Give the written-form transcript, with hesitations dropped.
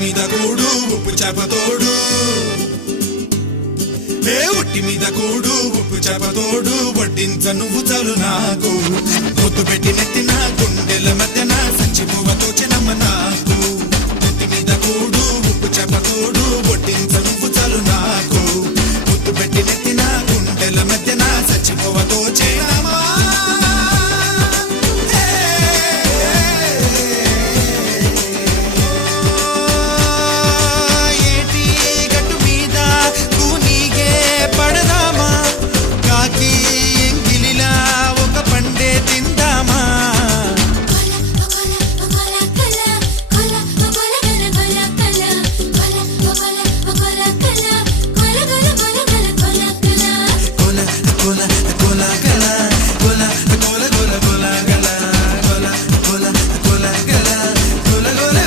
మీద కూడు ఉప్పు చేపతోడు ఒట్టి మీద కూడు ఉప్పు చేపతోడు వడ్డించ నువ్వు చాలు నాకు ముద్దు పెట్టి నెత్తిన గుండెల మధ్యన సంచి పువ్వతో చినమ్మ నాకు ఒట్టి మీద కూడు